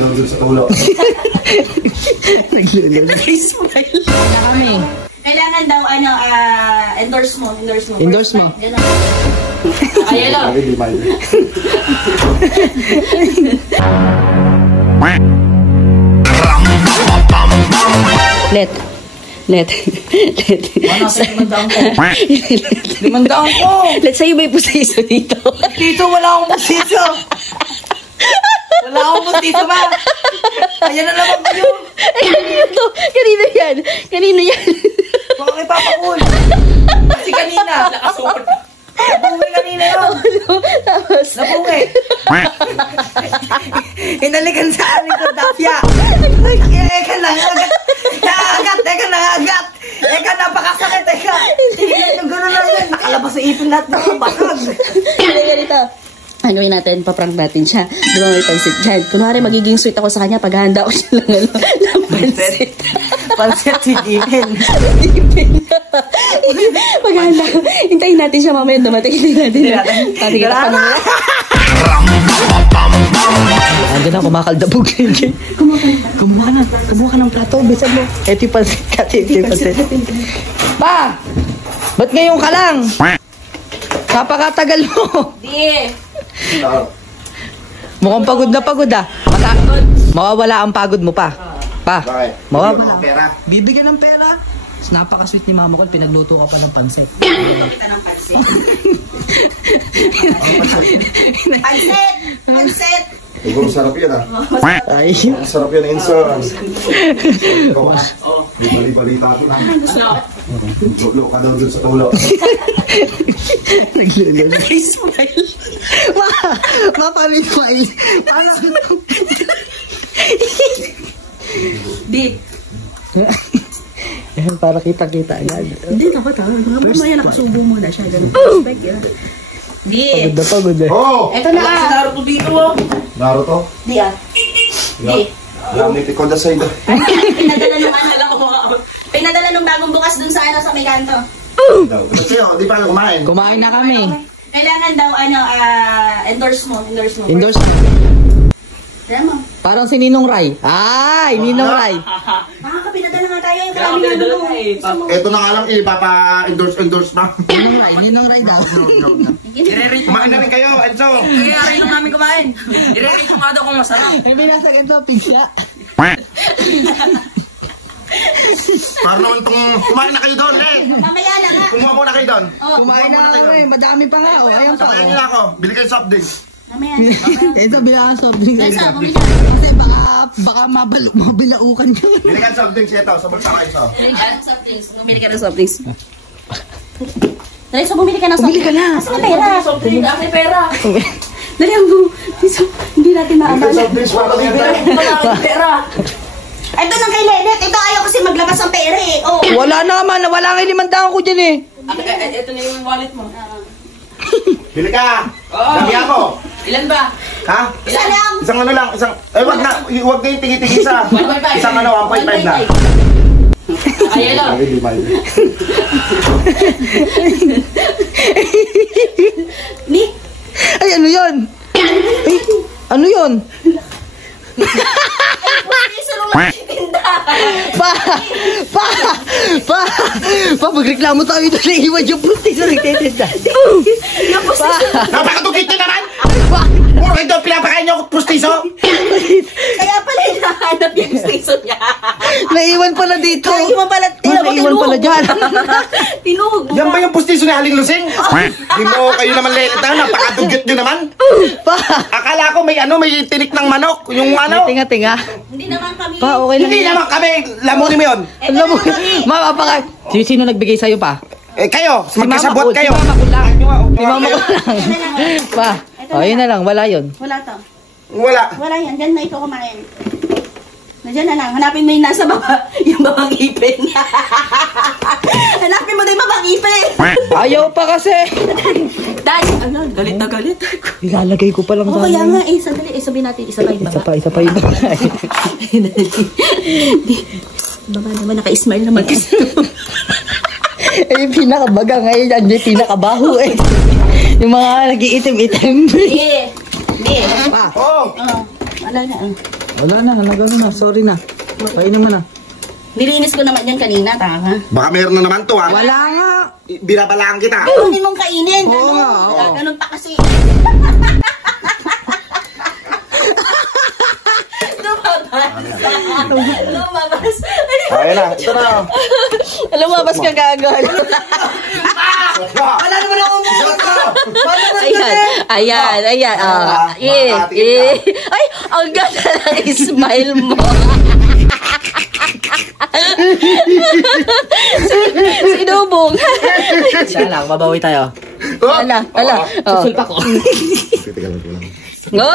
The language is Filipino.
daw dun sa tulo. Naglulog. Smile. Na kami. Kailangan daw, endorse mo. Endorse mo. Ayan o. Let. Ano sa 500 ko? 500 ko. Let, sa'yo may pusiso dito. Dito wala akong pusiso. Wala akong pusiso ba? Ayan na naman kayo. Kanino yan? Baka kay Papa Cool. Kasi kanina. Nakasupot. Nabungay kanina yun. Tapos. Nabungay. Hinalikan sa amin ko, Dapya. Eka nangagat. Eka, napakasakit. Eka. Yung gano'n lang yun. Nakalabas sa ipin lahat ng bakag. Ganito. Ano gawin natin? Paprank natin siya. Di ba may pansit dyan? Kunwari magiging sweet ako sa kanya, paghahanda ko siya ng pansit. Pansit si Jimin. Paghahanda ko. Hintayin natin siya mamaya dumating. Hintayin natin. Patigil pa naman. Andiyan na, kumakaldabog. Kumuha ka ng plato. Bisan mo. Ito yung pansit ka. Pa! Ba't ngayon ka lang? Napakatagal mo. Di. Mukhang pagod na pagod ah. Mawawala ang pagod mo pa. Pa. Mawawala. Bibigyan ng pera. Napaka-sweet ni mama ko. Pinagluto ka pa ng pansit. Kita ng pansit. Pansit. Ibang sarap yan ah. Ay. Sarap yan, Inson. Bali-balita ko lang. Lulo ka daw dun sa tulo. Naglulog. Smile. Maparin-smile. Di. Para kita-kita agad. Hindi, dapat ha. Mamaya nakasubo muna siya. Ganun. Respect yan. Di. Pagod na. Oh! Ito na ah. Naruto dito oh. Naruto? Di ah. Di. Lamit ko na sa'yo. Pinadala nung bagong bukas dun sa sa may kanto. Kasi di pa lang kumain. Kumain na kami. Kailangan daw, endorse mo. Endorse. Alam mo? Parang si Ninong Ray. Ay, Ninong Ray. Pinadala nga tayo. Yung Ito na nga lang, ipapa-endorse pa. Ninong Ray daw. Kumain na rin kayo, Enzo. Kaya rin nung namin kumain. I-rate ko nga daw kung masarap. Ay, binasag ito, pizza. Para naman itong, kumain na kayo doon, eh. Mamaya na nga. Kumuha muna kayo doon. Kumain na kami, madami pa nga. Ayan pa. Sakayan nyo na ako, bili kayo soft drinks. Mamaya. Ito, bilangan soft drinks. Kaysa, bumili. Kasi baka mabilaukan yun. Bili kayo soft drinks ito, sa bulsa kayo ito. Bumili ka ng soft drinks. Dali, so bumili ka ng soft drinks. Bumili ka na. Asa na pera? Soft drinks, asa na pera? Dali, hindi natin Bili maabala. kayo soft drinks para dito. Pera. Ito lang kay Ledet. Ito ayaw kasi maglabas ng pera eh. Oh. Wala naman, wala nga 500 ko dyan eh. Ito na yung wallet mo. Bili ka. Dami ako. Ilan ba? Ha? Isa lang. Isang ano lang, isang, wag na yung tigi-tigi isa. 1.5. Isang ano, 1.5 na. Ayan o. Ni? Ay, ano yun? Ay, ano yun? Magreklamo tayo ito na iwan yung pusti sa nagtitinda. Napakatugit nyo naman! Puro kayo doon, pinapakain nyo pustiso! Kaya pala hinahanap yung station niya. Naiwan pala dito. Naiwan pala. Naiwan pala dyan. Tinuhog mo. Yan ba yung pustiso ni Aling Lusing? Di mo kayo naman lelita, napakatugit nyo naman. Akala ko may tinik ng manok. Yung ano. Tinga-tinga. Hindi naman kami. Pa, okay lang. Hindi naman kami. Lamunin mo yun. Mama, paka. Sino nagbigay sa'yo pa? Eh kayo, magkasabot kayo. Si mama ko lang. Pa, yun na lang. Wala yun. Wala to. Wala. Wala yan. Diyan na ito kumain. Nandiyan na lang. Hanapin mo yung nasa baba. Yung babang ipin. Hanapin mo na yung babang ipin. Ayaw pa kasi. Dad, galit na galit. Ilalagay ko pa lang Oo, kaya nga sandali. Sabihin natin, isa pa yung baba. Isa pa yung baba. Baba naman, naka-smile naman kasi. Yung pinakabaga ngayon, yan yung pinakabaho eh. Yung mga nag-iitim-itim. Hindi. Pa. Oh! Wala na. Wala na, nagano na. Sorry na. Kainin mo na. Nilinis ko naman yan kanina, tama. Baka meron na naman to, ha? Wala nga. Binabalaan kita. Kunin mong kainin. Oo nga, Ganun. oo. Ganun pa kasi. Lumabas. Ayun na, ito na. Lumabas ka kagad. Wala naman ako Ayan. Ay, ang ganda ng smile mo. Sinubong. Siya lang, babawi tayo. Ala. Susulta ko. Teka lang. Oh.